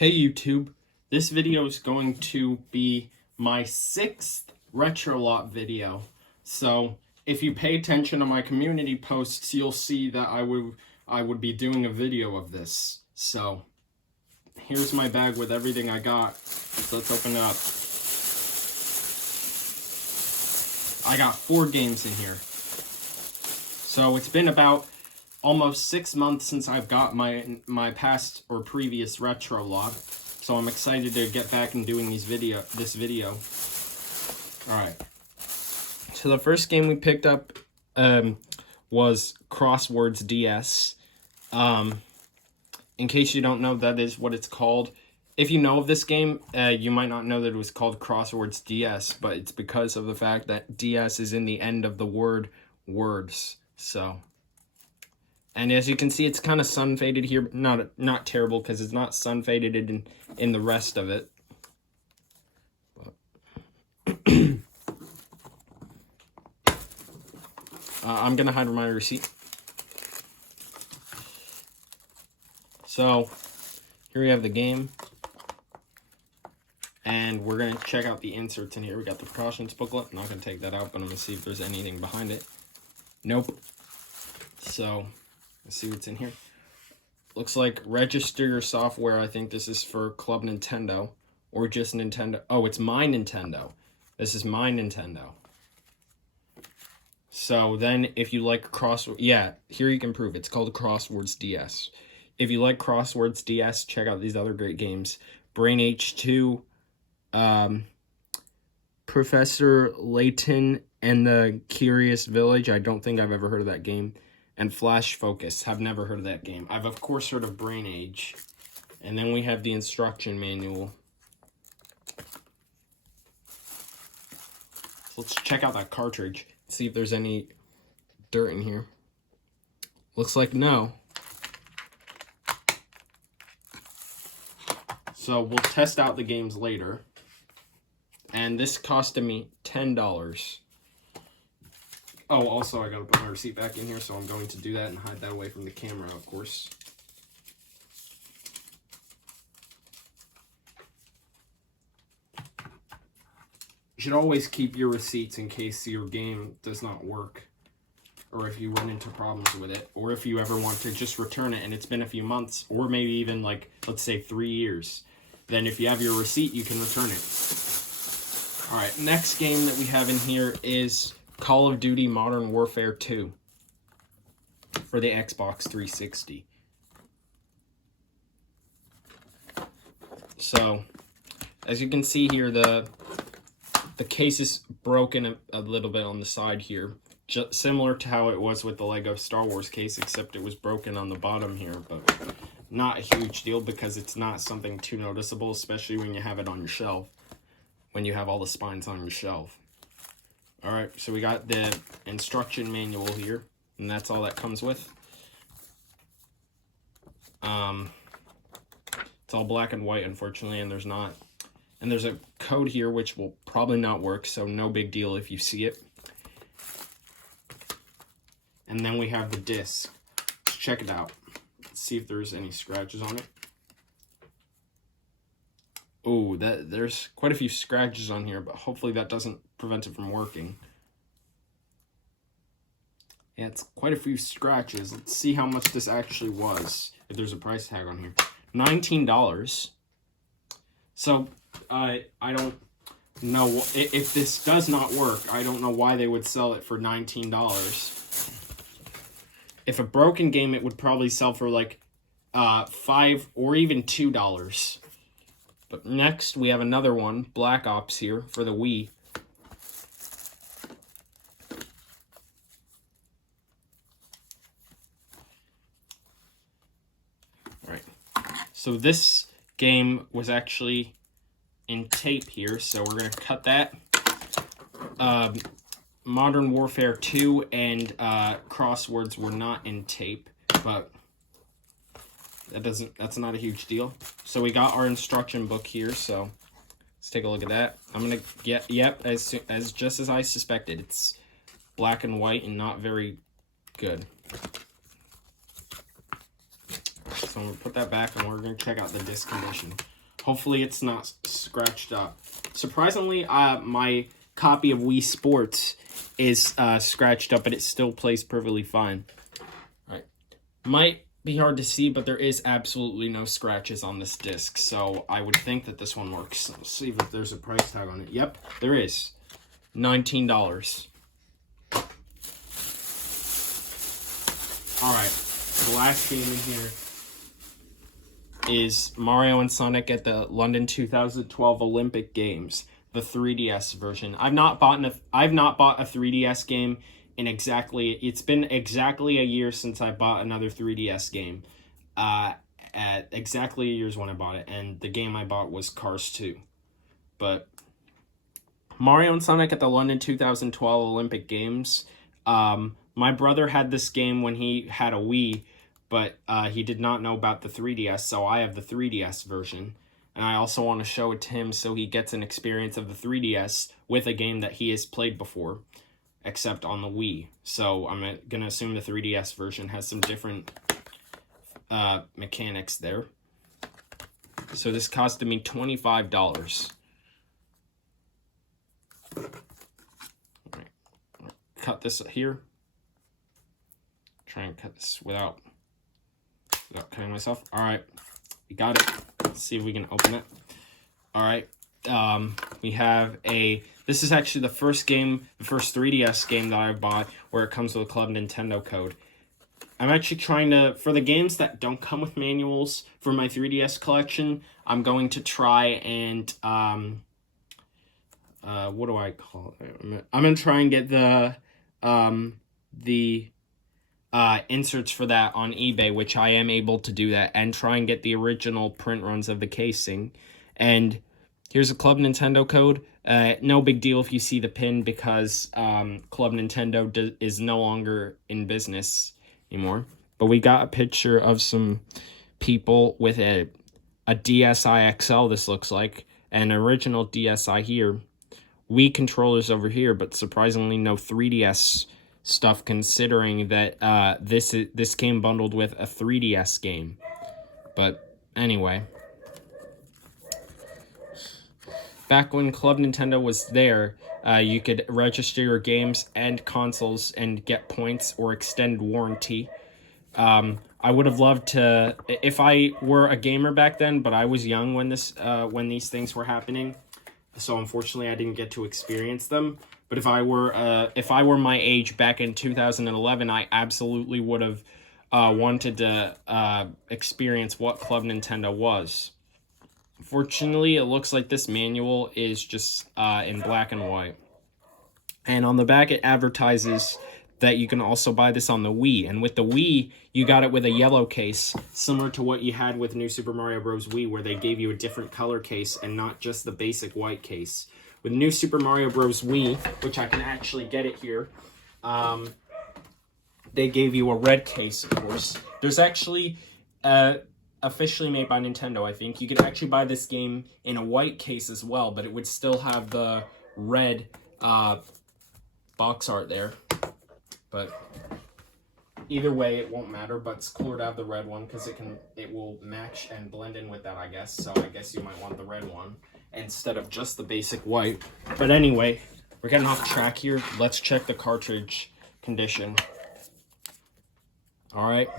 Hey YouTube, this video is going to be my 6th retro lot video. So if you pay attention to my community posts, you'll see that I would be doing a video of this. So here's my bag with everything I got. So let's open it up. I got 4 games in here. So it's been about almost 6 months since I've got my past or previous retro lot, so I'm excited to get back and doing this video. All right. So the first game we picked up was Crosswords DS. In case you don't know, that is what it's called. If you know of this game, you might not know that it was called Crosswords DS, but it's because of the fact that DS is in the end of the word words. So. And as you can see, it's kind of sun faded here, but not terrible because it's not sun faded in the rest of it. I'm gonna hide my receipt. So here we have the game, and we're gonna check out the inserts in here. We got the precautions booklet. I'm not gonna take that out, but I'm gonna see if there's anything behind it. Nope. So. Let's see what's in here. Looks like register your software. I think this is for Club Nintendo or just Nintendo. Oh, it's my Nintendo. This is my Nintendo. So then if you like Crosswords, yeah, here you can prove it's called Crosswords DS. If you like Crosswords DS, check out these other great games. Brain H2, Professor Layton and the Curious Village. I don't think I've ever heard of that game. And Flash Focus. Have never heard of that game. I've, of course, heard of Brain Age. And then we have the instruction manual. So let's check out that cartridge. See if there's any dirt in here. Looks like no. So we'll test out the games later. And this costed me $10. Oh, also, I gotta put my receipt back in here, so I'm going to do that and hide that away from the camera, of course. You should always keep your receipts in case your game does not work, or if you run into problems with it, or if you ever want to just return it and it's been a few months, or maybe even, like, let's say 3 years. Then if you have your receipt, you can return it. Alright, next game that we have in here is Call of Duty Modern Warfare 2 for the Xbox 360. So, as you can see here, the case is broken a little bit on the side here, just similar to how it was with the Lego Star Wars case, except it was broken on the bottom here, but not a huge deal because it's not something too noticeable, especially when you have it on your shelf, when you have all the spines on your shelf. Alright, so we got the instruction manual here, and that's all that comes with. It's all black and white, unfortunately, and there's a code here which will probably not work, so no big deal if you see it. And then we have the disc. Let's check it out. Let's see if there's any scratches on it. Oh, there's quite a few scratches on here, but hopefully that doesn't prevent it from working. Yeah, it's quite a few scratches. Let's see how much this actually was, if there's a price tag on here. $19. So, I don't know. If this does not work, I don't know why they would sell it for $19. If a broken game, it would probably sell for like $5 or even $2. But next, we have another one, Black Ops here, for the Wii. Alright, so this game was actually in tape here, so we're going to cut that. Modern Warfare 2 and Crosswords were not in tape, but that's not a huge deal. So we got our instruction book here, so let's take a look at that. I'm gonna get, yep, as just as I suspected, it's black and white and not very good. So I'm going to put that back, and we're going to check out the disc condition. Hopefully it's not scratched up. Surprisingly, my copy of Wii Sports is scratched up, but it still plays perfectly fine. All right. Might be hard to see, but there is absolutely no scratches on this disc, so I would think that this one works. Let's see if there's a price tag on it. Yep, there is. $19. All right, the last game in here is Mario and Sonic at the London 2012 Olympic Games, the 3DS version. I've not bought a 3DS game in it's been exactly a year since I bought another 3DS game. At exactly a year's when I bought it, and the game I bought was Cars 2. But Mario and Sonic at the London 2012 Olympic Games. My brother had this game when he had a Wii, but he did not know about the 3DS, so I have the 3DS version. And I also want to show it to him so he gets an experience of the 3DS with a game that he has played before, except on the Wii. So I'm going to assume the 3DS version has some different mechanics there. So this costed me $25. All right. Cut this here. Try and cut this without cutting myself. All right, we got it. Let's see if we can open it. All right, we have this is actually the first 3DS game that I bought where it comes with a Club Nintendo code. I'm actually trying to, for the games that don't come with manuals for my 3DS collection, I'm going to try and, what do I call it? I'm going to try and get the inserts for that on eBay, which I am able to do that, and try and get the original print runs of the casing. And here's a Club Nintendo code. No big deal if you see the pin, because Club Nintendo is no longer in business anymore. But we got a picture of some people with a DSi XL, this looks like, an original DSi here. Wii controllers over here, but surprisingly no 3DS stuff, considering that this came bundled with a 3DS game. But anyway, back when Club Nintendo was there, you could register your games and consoles and get points or extended warranty. I would have loved to, if I were a gamer back then, but I was young when these things were happening, so unfortunately I didn't get to experience them. But if I were my age back in 2011, I absolutely would have wanted to experience what Club Nintendo was. Fortunately, it looks like this manual is just in black and white. And on the back, it advertises that you can also buy this on the Wii. And with the Wii, you got it with a yellow case, similar to what you had with New Super Mario Bros. Wii, where they gave you a different color case and not just the basic white case. With New Super Mario Bros. Wii, which I can actually get it here, they gave you a red case, of course. There's actually, officially made by Nintendo, I think, you could actually buy this game in a white case as well, but it would still have the red box art there. But either way, it won't matter, but it's cooler to have the red one because it will match and blend in with that, I guess. So I guess you might want the red one instead of just the basic white. But anyway, we're getting off track here. Let's check the cartridge condition. All right.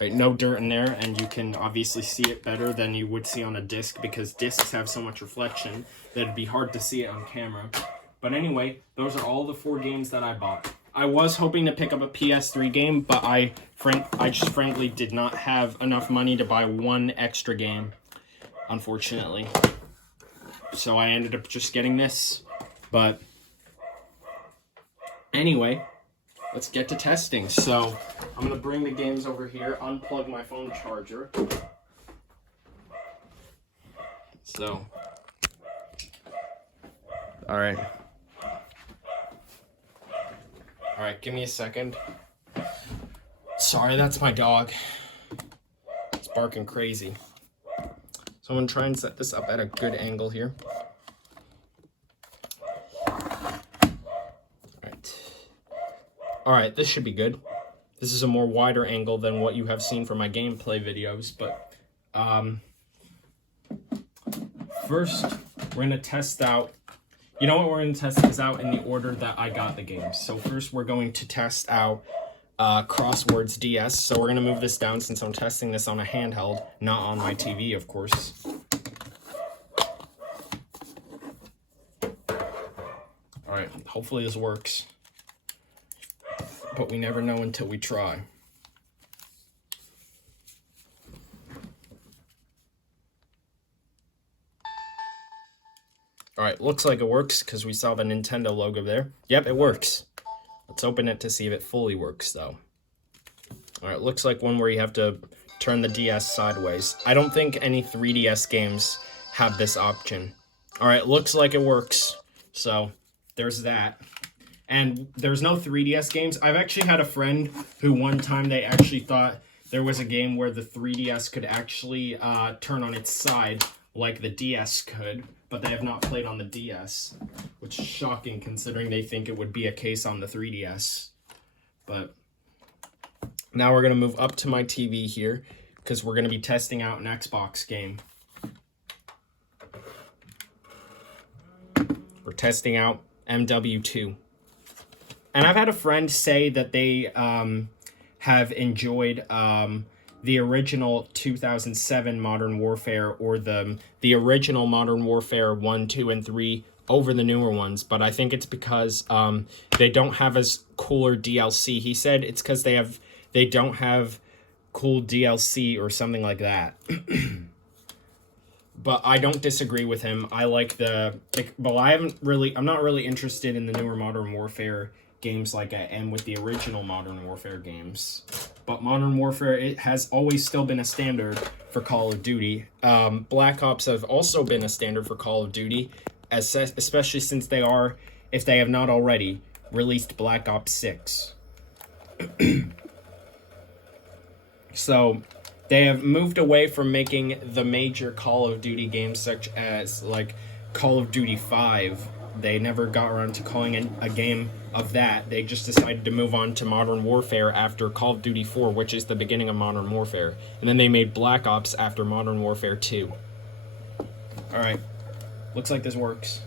Right, no dirt in there, and you can obviously see it better than you would see on a disc, because discs have so much reflection that it'd be hard to see it on camera. But anyway, those are all the 4 games that I bought. I was hoping to pick up a PS3 game, but I just frankly did not have enough money to buy one extra game, unfortunately. So I ended up just getting this. But anyway, let's get to testing. So I'm going to bring the games over here, unplug my phone charger. So, all right. All right, give me a second. Sorry, that's my dog. It's barking crazy. So I'm going to try and set this up at a good angle here. All right, this should be good. This is a more wider angle than what you have seen from my gameplay videos, but first we're going to test out, you know what, we're going to test this out in the order that I got the games. So first we're going to test out Crosswords DS. So we're going to move this down since I'm testing this on a handheld, not on my TV, of course. Alright, hopefully this works. But we never know until we try. Alright, looks like it works because we saw the Nintendo logo there. Yep, it works. Let's open it to see if it fully works, though. Alright, looks like one where you have to turn the DS sideways. I don't think any 3DS games have this option. Alright, looks like it works. So, there's that. And there's no 3DS games. I've actually had a friend who one time they actually thought there was a game where the 3DS could actually turn on its side like the DS could, but they have not played on the DS, which is shocking considering they think it would be a case on the 3DS. But now we're going to move up to my TV here because we're going to be testing out an Xbox game. We're testing out MW2. And I've had a friend say that they have enjoyed the original 2007 Modern Warfare or the original Modern Warfare 1, 2, and 3 over the newer ones. But I think it's because they don't have as cooler DLC. He said it's because they don't have cool DLC or something like that. But I don't disagree with him. I like well, I'm not really interested in the newer Modern Warfare games like I am with the original Modern Warfare games. But Modern Warfare, it has always still been a standard for Call of Duty. Black Ops have also been a standard for Call of Duty, especially since they are, if they have not already, released Black Ops 6. So they have moved away from making the major Call of Duty games such as like Call of Duty 5. They never got around to calling a game of that. They just decided to move on to Modern Warfare after Call of Duty 4, which is the beginning of Modern Warfare. And then they made Black Ops after Modern Warfare 2. Alright, looks like this works.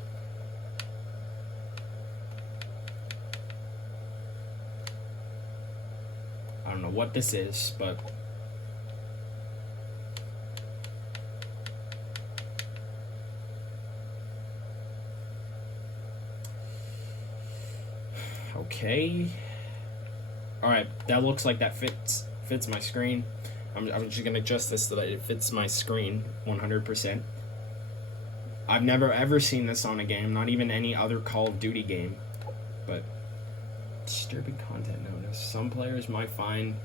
I don't know what this is, but okay. Alright, that looks like that fits my screen. I'm just going to adjust this so that it fits my screen 100%. I've never ever seen this on a game, not even any other Call of Duty game. But disturbing content notice. Some players might find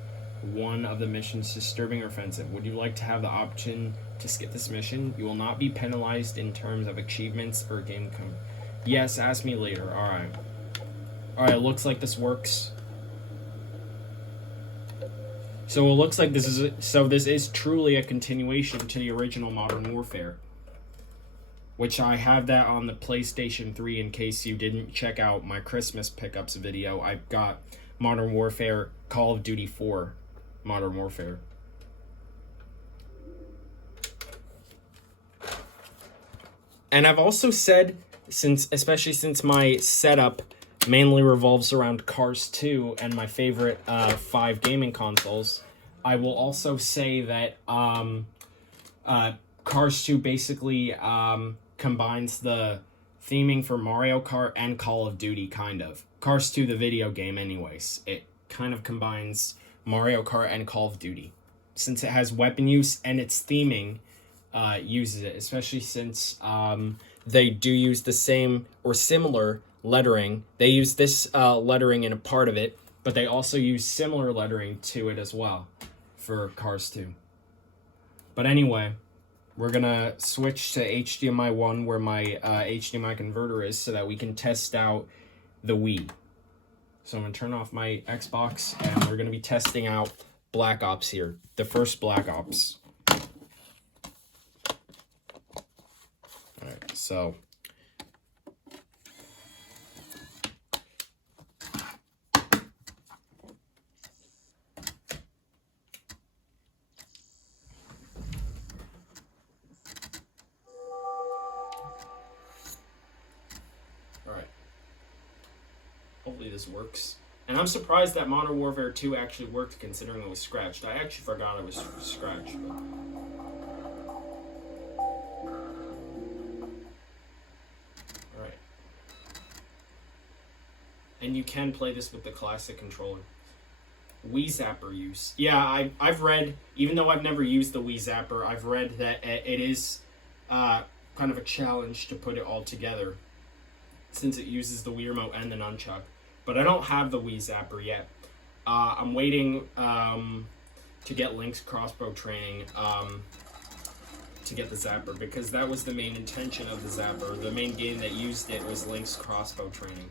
one of the missions disturbing or offensive. Would you like to have the option to skip this mission? You will not be penalized in terms of achievements or game Yes, ask me later. Alright. Alright, looks like this works. So it looks like this is truly a continuation to the original Modern Warfare. Which I have that on the PlayStation 3 in case you didn't check out my Christmas pickups video. I've got Modern Warfare, Call of Duty 4, Modern Warfare. And I've also said, especially since my setup mainly revolves around Cars 2 and my favorite 5 gaming consoles, I will also say that Cars 2 basically combines the theming for Mario Kart and Call of Duty, kind of. Cars 2, the video game, anyways. It kind of combines Mario Kart and Call of Duty. Since it has weapon use and its theming uses it, especially since they do use the same or similar lettering. They use this lettering in a part of it, but they also use similar lettering to it as well for Cars 2. But anyway, we're gonna switch to HDMI 1 where my HDMI converter is so that we can test out the Wii. So I'm gonna turn off my Xbox and we're gonna be testing out Black Ops here. The first Black Ops. Alright, so hopefully this works. And I'm surprised that Modern Warfare 2 actually worked considering it was scratched. I actually forgot it was scratched. But... Alright. And you can play this with the classic controller. Wii Zapper use. Yeah, I've read, even though I've never used the Wii Zapper, I've read that it is kind of a challenge to put it all together, since it uses the Wii Remote and the Nunchuck. But I don't have the Wii Zapper yet. I'm waiting to get Link's crossbow training to get the Zapper, because that was the main intention of the Zapper. The main game that used it was Link's crossbow training.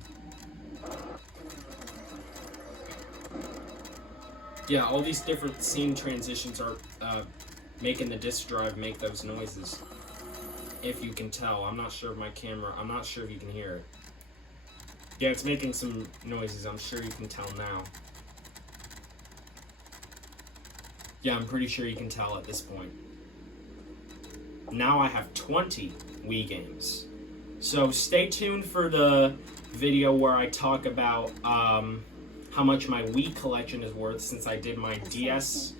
Yeah, all these different scene transitions are making the disc drive make those noises. If you can tell. I'm not sure of my camera. I'm not sure if you can hear it. Yeah, it's making some noises. I'm sure you can tell now. Yeah, I'm pretty sure you can tell at this point. Now I have 20 Wii games. So stay tuned for the video where I talk about how much my Wii collection is worth, since I did my DS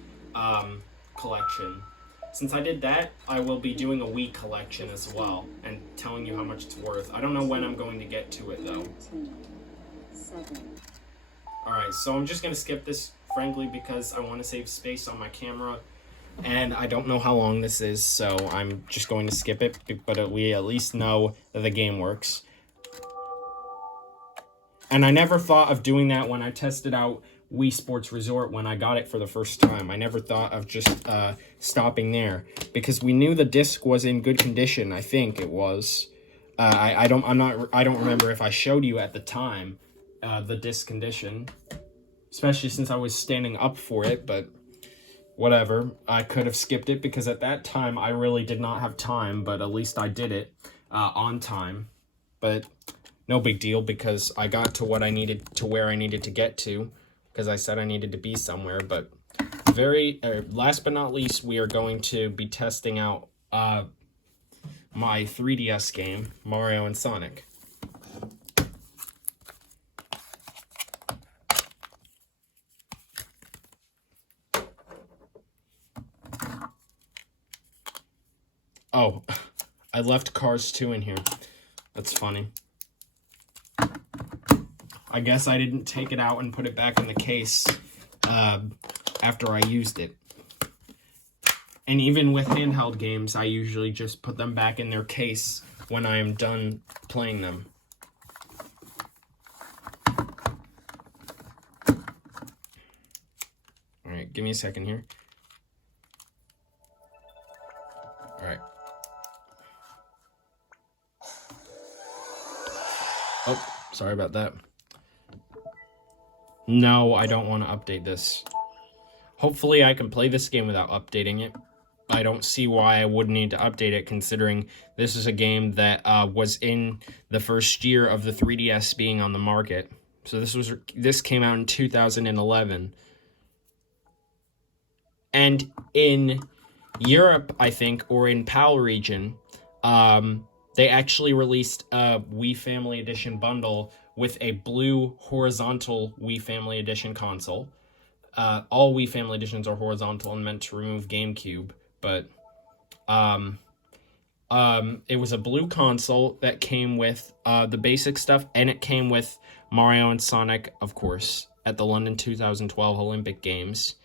collection. Since I did that, I will be doing a Wii collection as well, and telling you how much it's worth. I don't know when I'm going to get to it, though. Alright, so I'm just going to skip this, frankly, because I want to save space on my camera, and I don't know how long this is, so I'm just going to skip it, but we at least know that the game works. And I never thought of doing that when I tested out Wii Sports Resort when I got it for the first time. I never thought of just stopping there, because we knew the disc was in good condition. I think it was. I don't remember if I showed you at the time the disc condition, especially since I was standing up for it. But whatever, I could have skipped it because at that time I really did not have time. But at least I did it on time. But no big deal, because I got to where I needed to get to, because I said I needed to be somewhere. But last but not least, we are going to be testing out my 3DS game, Mario and Sonic. Oh, I left Cars 2 in here. That's funny. I guess I didn't take it out and put it back in the case after I used it. And even with handheld games, I usually just put them back in their case when I am done playing them. Alright, give me a second here. Alright. Oh, sorry about that. No, I don't want to update this. Hopefully I can play this game without updating it. I don't see why I would need to update it, considering this is a game that was in the first year of the 3DS being on the market. So this came out in 2011. And in Europe, I think, or in PAL region, they actually released a Wii Family Edition bundle with a blue horizontal Wii Family Edition console. All Wii Family Editions are horizontal and meant to remove GameCube, but it was a blue console that came with the basic stuff, and it came with Mario and Sonic, of course, at the London 2012 Olympic Games.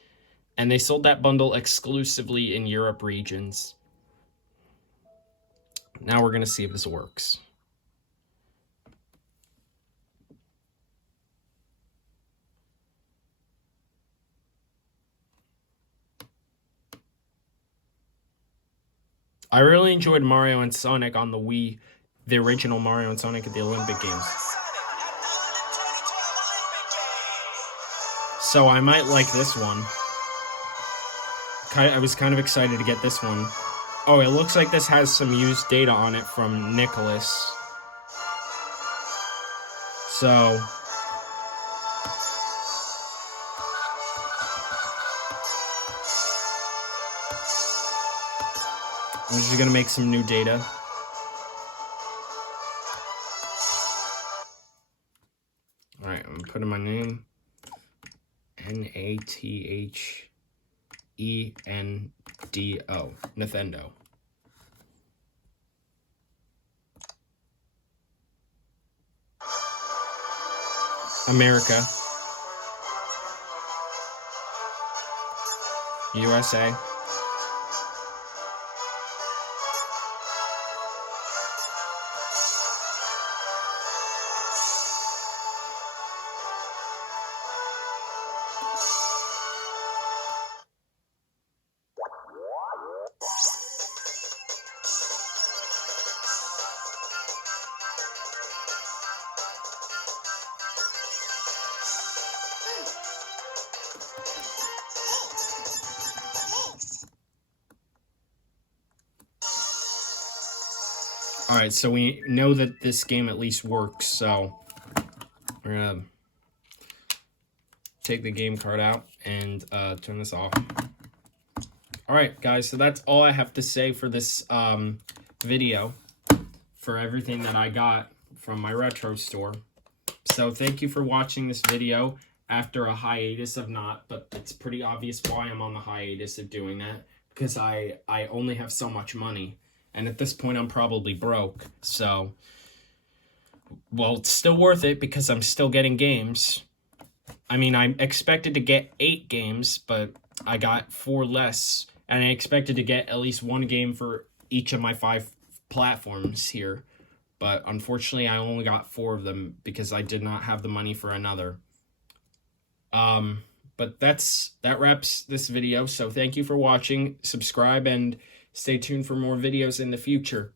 And they sold that bundle exclusively in Europe regions. Now we're going to see if this works. I really enjoyed Mario and Sonic on the Wii, the original Mario and Sonic at the Olympic Games. So I might like this one. I was kind of excited to get this one. Oh, it looks like this has some used data on it from Nicholas. So I'm just gonna make some new data. Alright, I'm put in my name. Nathendo. Nathendo. America. USA. Alright, so we know that this game at least works, so we're gonna take the game card out and turn this off. Alright, guys, so that's all I have to say for this video, for everything that I got from my retro store. So thank you for watching this video after a hiatus of not, but it's pretty obvious why I'm on the hiatus of doing that, because I only have so much money. And at this point, I'm probably broke, so, well, it's still worth it because I'm still getting games. I mean, I expected to get 8 games, but I got 4 less, and I expected to get at least 1 game for each of my 5 platforms here. But unfortunately, I only got 4 of them because I did not have the money for another. But that wraps this video, so thank you for watching. Subscribe and stay tuned for more videos in the future.